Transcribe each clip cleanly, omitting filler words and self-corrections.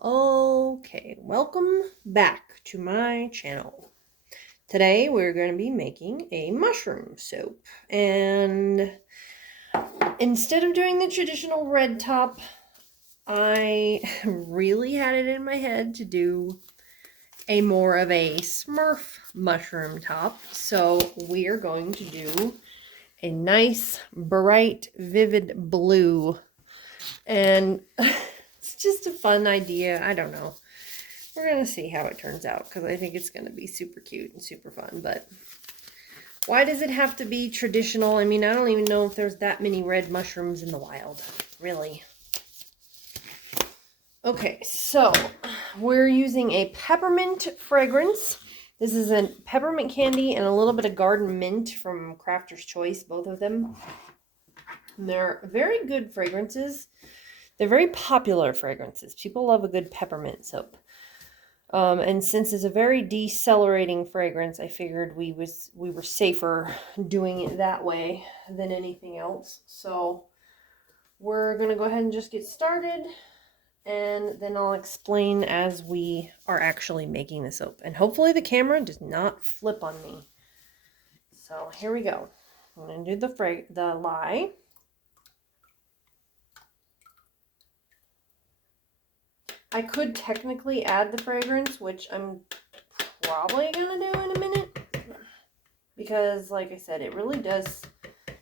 Okay, welcome back to my channel. Today we're going to be making a mushroom soap. And instead of doing the traditional red top, I really had it in my head to do a more of a Smurf mushroom top. So we are going to do a nice, bright, vivid blue. And it's just a fun idea. I don't know. We're going to see how it turns out because I think it's going to be super cute and super fun. But why does it have to be traditional? I mean, I don't even know if there's that many red mushrooms in the wild, really. Okay, so we're using a peppermint fragrance. This is a peppermint candy and a little bit of garden mint from Crafter's Choice, both of them. And they're very good fragrances. They're very popular fragrances. People love a good peppermint soap. And since it's a very decelerating fragrance, I figured we were safer doing it that way than anything else. So we're going to go ahead and just get started, and then I'll explain as we are actually making the soap. And hopefully the camera does not flip on me. So here we go. I'm going to do the lye. I could technically add the fragrance, which I'm probably going to do in a minute. Because, like I said, it really does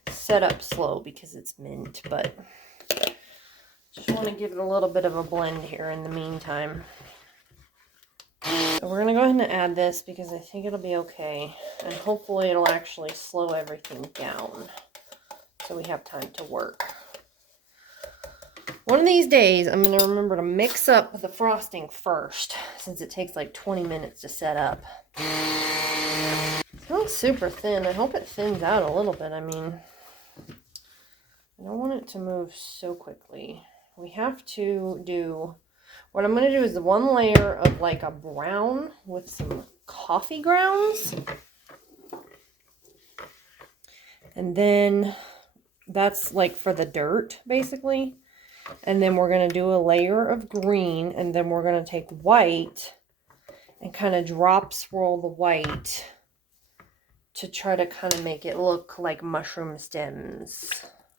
set up slow because it's mint. But just want to give it a little bit of a blend here in the meantime. So we're going to go ahead and add this because I think it'll be okay. And hopefully it'll actually slow everything down so we have time to work. One of these days, I'm going to remember to mix up the frosting first, since it takes like 20 minutes to set up. It's not super thin. I hope it thins out a little bit. I mean, I don't want it to move so quickly. We have to do, what I'm going to do is the one layer of like a brown with some coffee grounds. And then that's like for the dirt, basically. And then we're going to do a layer of green, and then we're going to take white and kind of drop swirl the white to try to kind of make it look like mushroom stems,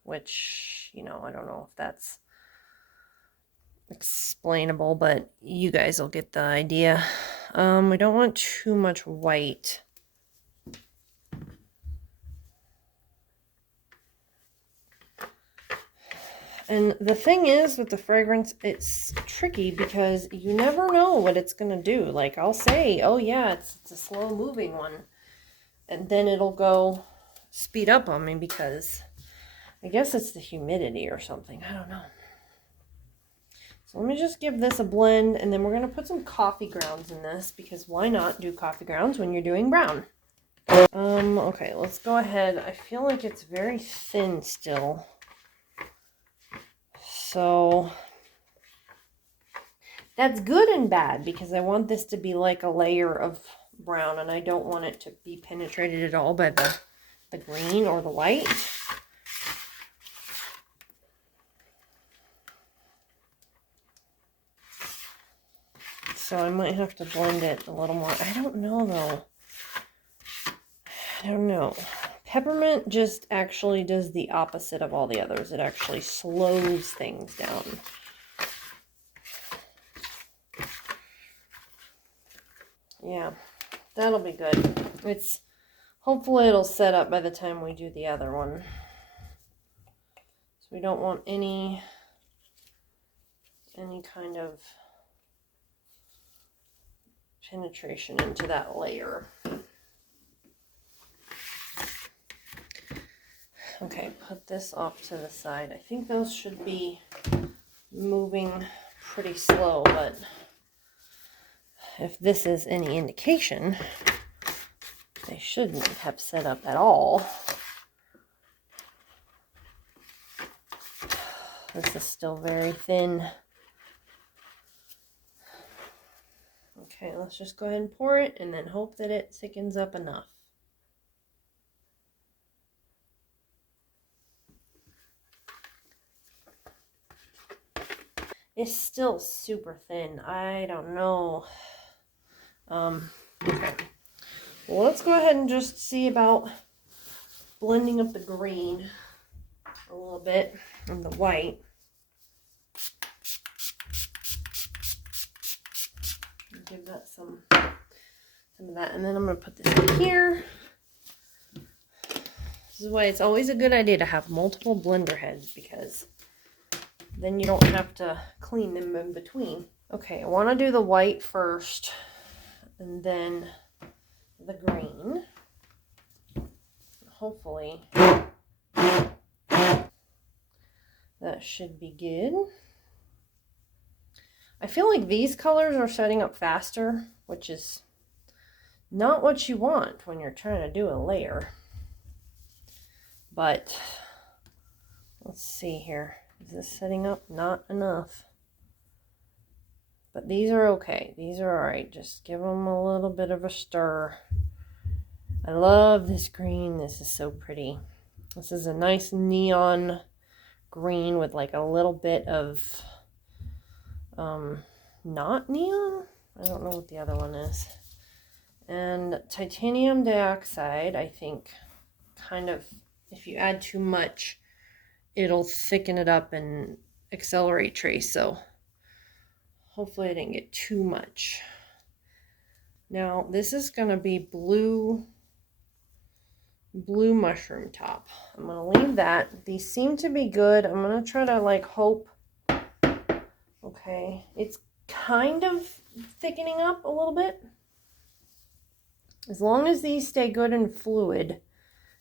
which, you know, I don't know if that's explainable, but you guys will get the idea. We don't want too much white. And the thing is with the fragrance, it's tricky because you never know what it's going to do. Like I'll say, oh yeah, it's a slow moving one. And then it'll go speed up on me because I guess it's the humidity or something. I don't know. So let me just give this a blend, and then we're going to put some coffee grounds in this because why not do coffee grounds when you're doing brown? Okay, let's go ahead. I feel like it's very thin still. So that's good and bad because I want this to be like a layer of brown, and I don't want it to be penetrated at all by the green or the white. So I might have to blend it a little more. I don't know though. I don't know. Peppermint just actually does the opposite of all the others. It actually slows things down. Yeah, that'll be good. Hopefully it'll set up by the time we do the other one. So we don't want any kind of penetration into that layer. Okay, put this off to the side. I think those should be moving pretty slow, but if this is any indication, they shouldn't have set up at all. This is still very thin. Okay, let's just go ahead and pour it and then hope that it thickens up enough. It's still super thin. I don't know. Okay. Well, let's go ahead and just see about blending up the green a little bit and the white. Give that some of that, and then I'm going to put this in here. This is why it's always a good idea to have multiple blender heads, because then you don't have to clean them in between. Okay, I want to do the white first, and then the green. Hopefully that should be good. I feel like these colors are setting up faster, which is not what you want when you're trying to do a layer. But let's see here. Is this setting up? Not enough. But these are okay. These are alright. Just give them a little bit of a stir. I love this green. This is so pretty. This is a nice neon green with like a little bit of not neon. I don't know what the other one is. And titanium dioxide, I think, kind of, if you add too much, it'll thicken it up and accelerate trace. So hopefully I didn't get too much. Now this is going to be blue mushroom top. I'm going to leave that. These seem to be good. I'm going to try to like hope. Okay, it's kind of thickening up a little bit. As long as these stay good and fluid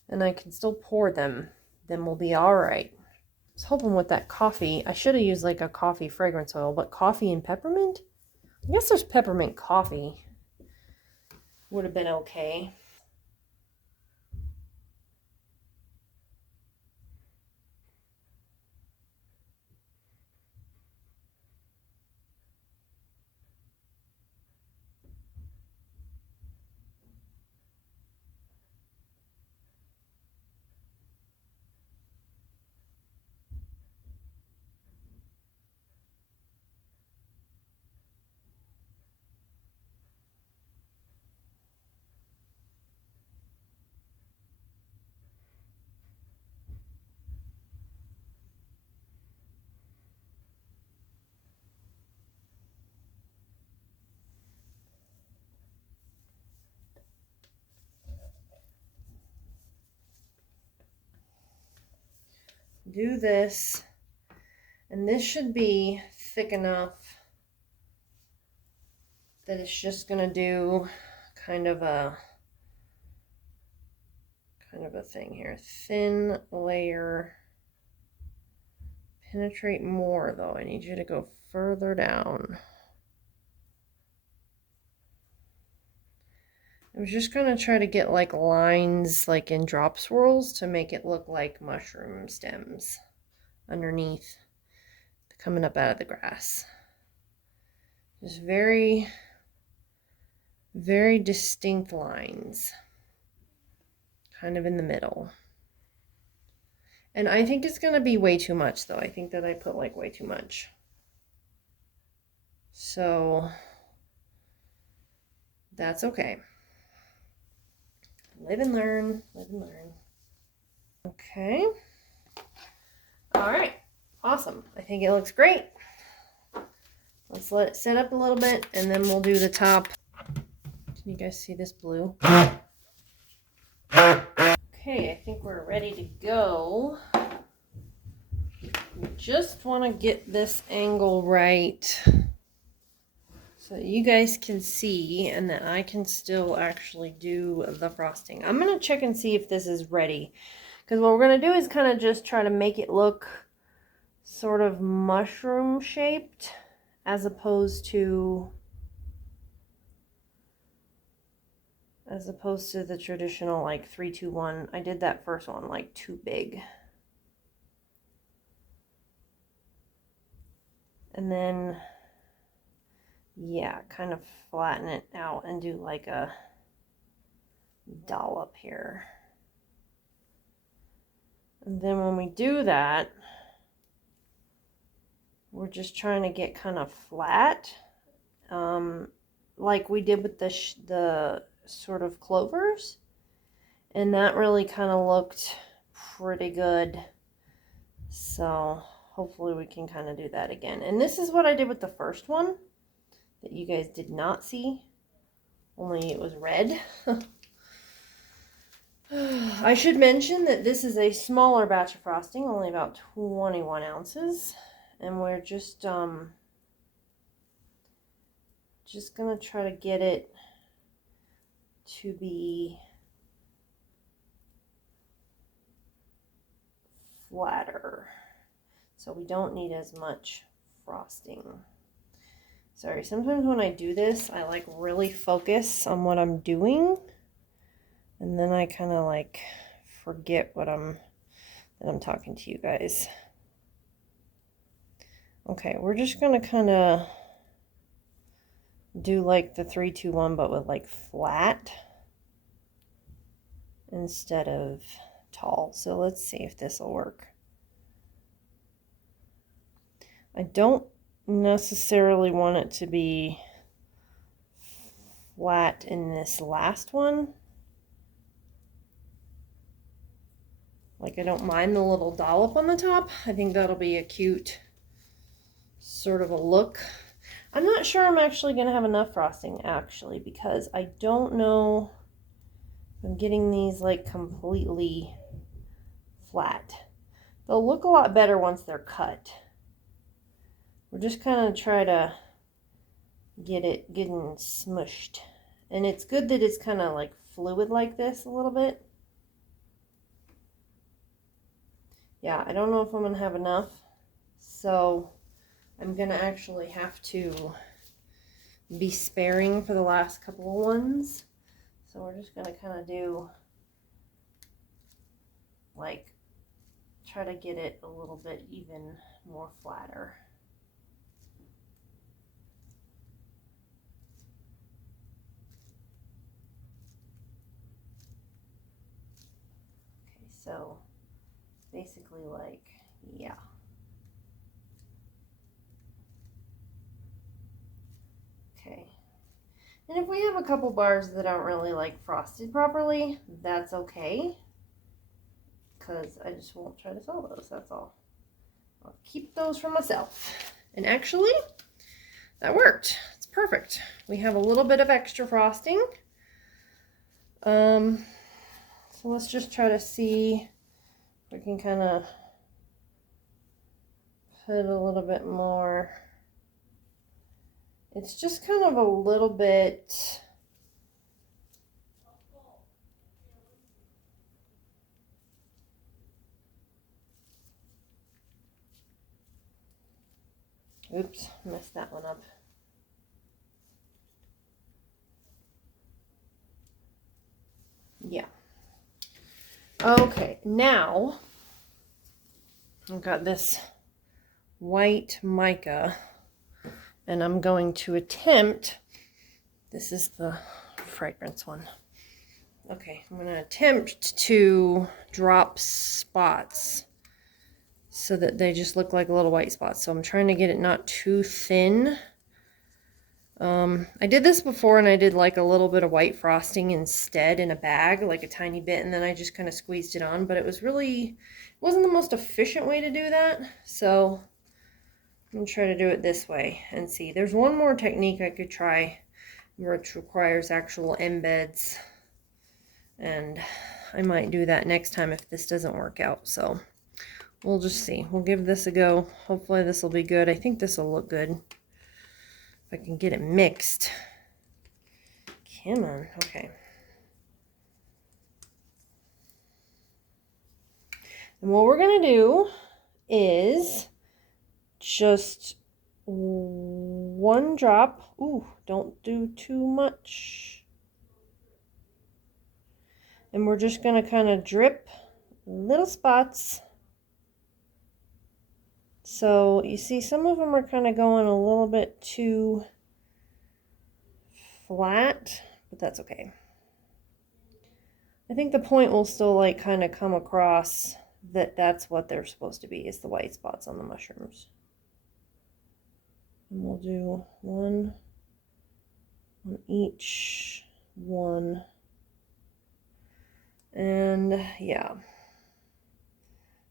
and I can still pour them, then we'll be all right. I was hoping with that coffee, I should have used like a coffee fragrance oil, but coffee and peppermint? I guess there's peppermint coffee. Would have been okay. Do this, and this should be thick enough that it's just going to do kind of a thing here. Thin layer. Penetrate more though. I need you to go further down. I was just going to try to get like lines like in drop swirls to make it look like mushroom stems underneath, coming up out of the grass. Just very, very distinct lines, kind of in the middle. And I think it's going to be way too much though. I think that I put like way too much. So that's okay. Live and learn, live and learn. Okay. All right. Awesome. I think it looks great. Let's let it sit up a little bit and then we'll do the top. Can you guys see this blue? Okay, I think we're ready to go. We just want to get this angle right so that you guys can see and that I can still actually do the frosting. I'm going to check and see if this is ready, because what we're going to do is kind of just try to make it look sort of mushroom shaped as opposed to the traditional like 3, 2, 1. I did that first one like too big. And then, yeah, kind of flatten it out and do like a dollop here. And then when we do that, we're just trying to get kind of flat, like we did with the sort of clovers. And that really kind of looked pretty good. So hopefully we can kind of do that again. And this is what I did with the first one that you guys did not see, only it was red. I should mention that this is a smaller batch of frosting, only about 21 ounces. And we're just gonna try to get it to be flatter, so we don't need as much frosting. Sorry, sometimes when I do this, I like really focus on what I'm doing, and then I kind of like forget that I'm talking to you guys. Okay, we're just gonna kind of do like the 3, 2, 1, but with like flat instead of tall. So let's see if this will work. I don't necessarily want it to be flat in this last one. Like, I don't mind the little dollop on the top. I think that'll be a cute sort of a look. I'm not sure I'm actually going to have enough frosting, actually, because I don't know if I'm getting these like completely flat. They'll look a lot better once they're cut. We're just kind of try to get it getting smushed. And it's good that it's kind of like fluid like this a little bit. Yeah, I don't know if I'm going to have enough. So I'm going to actually have to be sparing for the last couple of ones. So we're just going to kind of do like, try to get it a little bit even more flatter. Okay, so basically like, yeah. Okay. And if we have a couple bars that aren't really like frosted properly, that's okay. Because I just won't try to sell those, that's all. I'll keep those for myself. And actually, that worked. It's perfect. We have a little bit of extra frosting. So let's just try to see if we can kind of put a little bit more. It's just kind of a little bit. Oops, messed that one up. Yeah. Okay, now I've got this white mica, and I'm going to attempt, this is the fragrance one. Okay, I'm going to attempt to drop spots so that they just look like little white spots. So I'm trying to get it not too thin. I did this before, and I did like a little bit of white frosting instead in a bag, like a tiny bit, and then I just kind of squeezed it on, but it wasn't the most efficient way to do that. So I'm going to try to do it this way and see. There's one more technique I could try which requires actual embeds, and I might do that next time if this doesn't work out. So we'll just see. We'll give this a go. Hopefully this will be good. I think this will look good if I can get it mixed. Come on. Okay. And what we're going to do is just one drop. Ooh, don't do too much. And we're just going to kind of drip little spots. So you see some of them are kind of going a little bit too flat, but that's okay. I think the point will still like kind of come across that that's what they're supposed to be, is the white spots on the mushrooms. And we'll do one on each one. And yeah.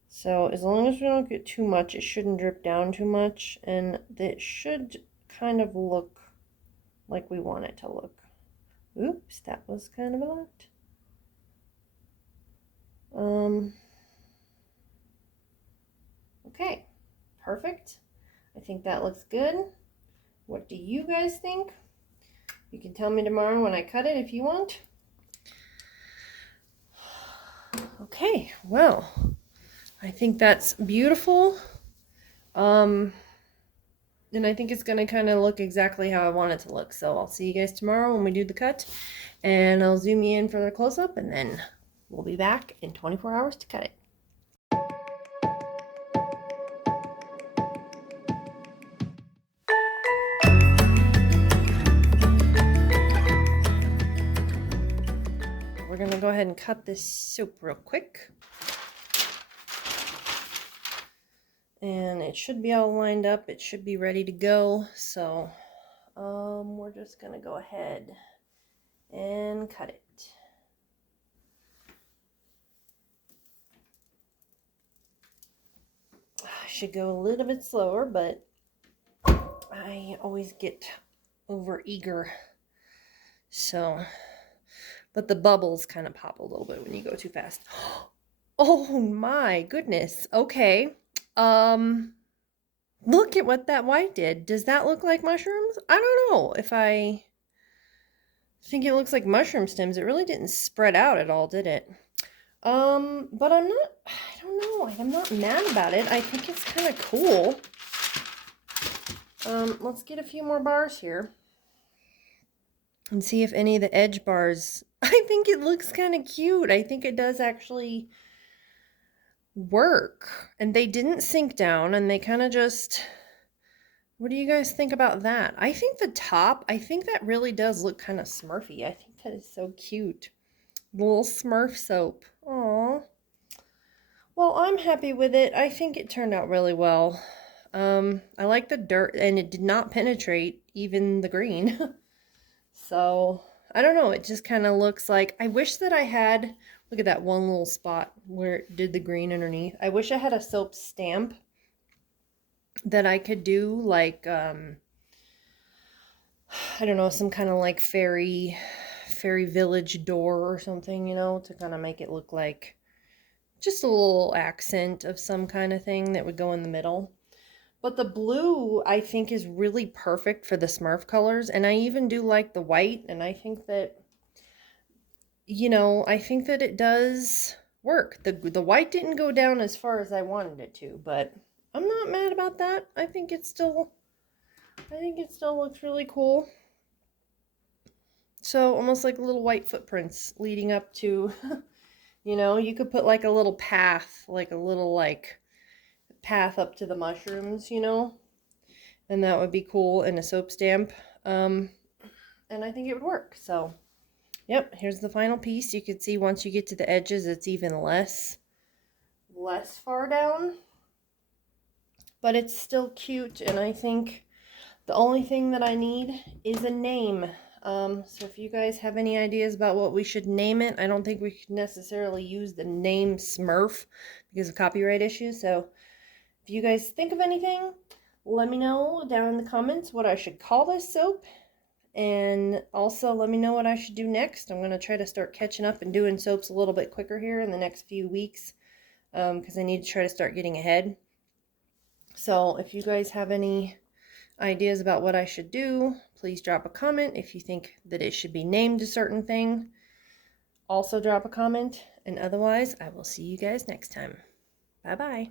So as long as we don't get too much, it shouldn't drip down too much, and it should kind of look like we want it to look. Oops, that was kind of a lot. Okay, perfect. I think that looks good. What do you guys think? You can tell me tomorrow when I cut it if you want. Okay, well, I think that's beautiful. And I think it's going to kind of look exactly how I want it to look. So I'll see you guys tomorrow when we do the cut. And I'll zoom you in for the close-up, and then we'll be back in 24 hours to cut it. We're going to go ahead and cut this soap real quick. And it should be all lined up. It should be ready to go. So we're just going to go ahead and cut it. I should go a little bit slower, but I always get over eager. So, but the bubbles kind of pop a little bit when you go too fast. Oh my goodness. Okay. Look at what that white did. Does that look like mushrooms? I don't know if I think it looks like mushroom stems. It really didn't spread out at all, did it? But I don't know. I'm not mad about it. I think it's kind of cool. Let's get a few more bars here and see if any of the edge bars, I think it looks kind of cute. I think it does actually work. And they didn't sink down, and they kind of just, what do you guys think about that? I think the top, I think that really does look kind of Smurfy. I think that is so cute. The little Smurf soap. Aww. Well, I'm happy with it. I think it turned out really well. I like the dirt, and it did not penetrate even the green. So, I don't know. It just kind of looks like, I wish that I had, look at that one little spot where it did the green underneath. I wish I had a soap stamp that I could do like, I don't know, some kind of like fairy village door or something, you know, to kind of make it look like just a little accent of some kind of thing that would go in the middle. But the blue, I think, is really perfect for the Smurf colors. And I even do like the white. And I think that, you know, I think that it does work. The white didn't go down as far as I wanted it to. But I'm not mad about that. I think it still looks really cool. So almost like little white footprints leading up to, you know, you could put like a little path, like a little like path up to the mushrooms, you know, and that would be cool in a soap stamp. And I think it would work. So yep, here's the final piece. You can see once you get to the edges, it's even less far down, but it's still cute. And I think the only thing that I need is a name. So if you guys have any ideas about what we should name it, I don't think we could necessarily use the name Smurf because of copyright issues. So if you guys think of anything, let me know down in the comments what I should call this soap. And also let me know what I should do next. I'm going to try to start catching up and doing soaps a little bit quicker here in the next few weeks because I need to try to start getting ahead. So if you guys have any ideas about what I should do, please drop a comment. If you think that it should be named a certain thing, also drop a comment. And otherwise, I will see you guys next time. Bye-bye.